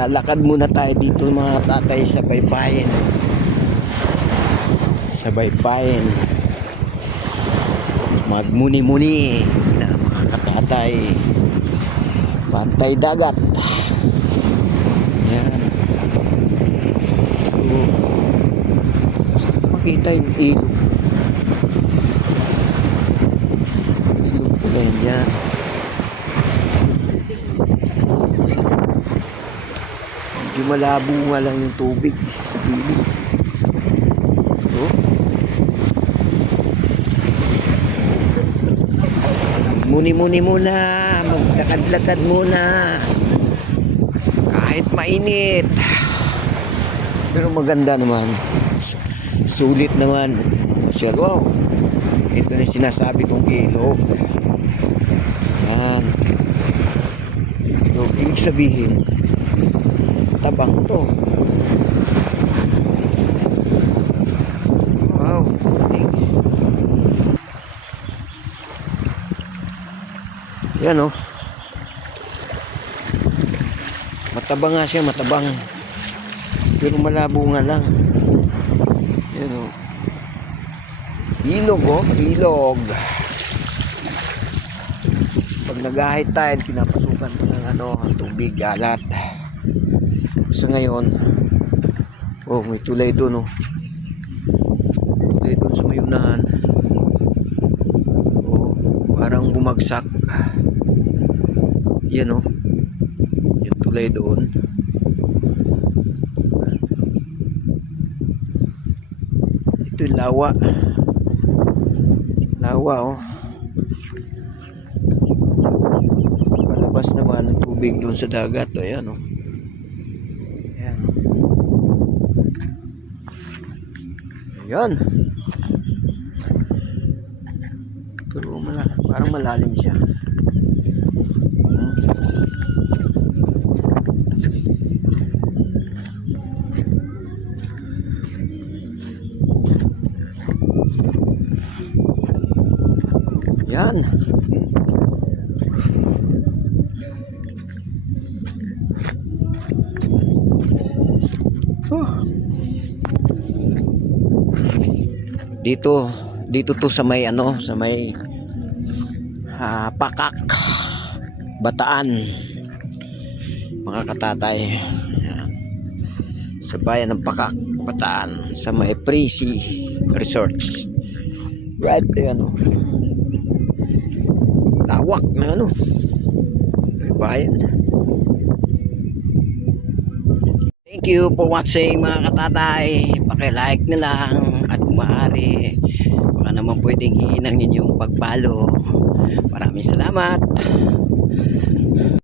Lalakad muna tayo dito mga tatay sa baybayin. Sa baybayin. Magmuni-muni na mga katatay. Bantay dagat. Yan. So, makita yung ilog. Ilog pala yun dyan. Medyo malabo nga lang yung tubig sa gilid. So, muni-muni muna, maglakad-lakad muna kahit mainit, pero maganda naman, sulit naman. So, wow, ito na sinasabi kong ilog. Yan. So, ibig sabihin tabang to. Wow, yan o. Matabang nga siya, matabang. Pero malabo nga lang. Yan o. Ilog o, ilog. Pag nag-ahit tayo, pinapasukan ng tubig, alat. So ngayon, oh, may tulay doon, oh. Tulay doon sa may unahan. Oh, parang bumagsak. Yan, oh. Yung tulay doon. Ito yung lawa. Lawa, oh. Palabas naman ang tubig doon sa dagat. Ayan, oh. Yan. Pero parang malalim siya. Yan. Dito to sa may sa may Pakak, Bataan, mga katatay. Yan. Sa bayan ng Pakak, Bataan, sa may Prissy Resorts. Right there, lawak na bayan. Thank you for watching mga katatay. Paki-like na lang at kung maaari baka naman pwedeng hihinang inyong pag-follow. Maraming salamat.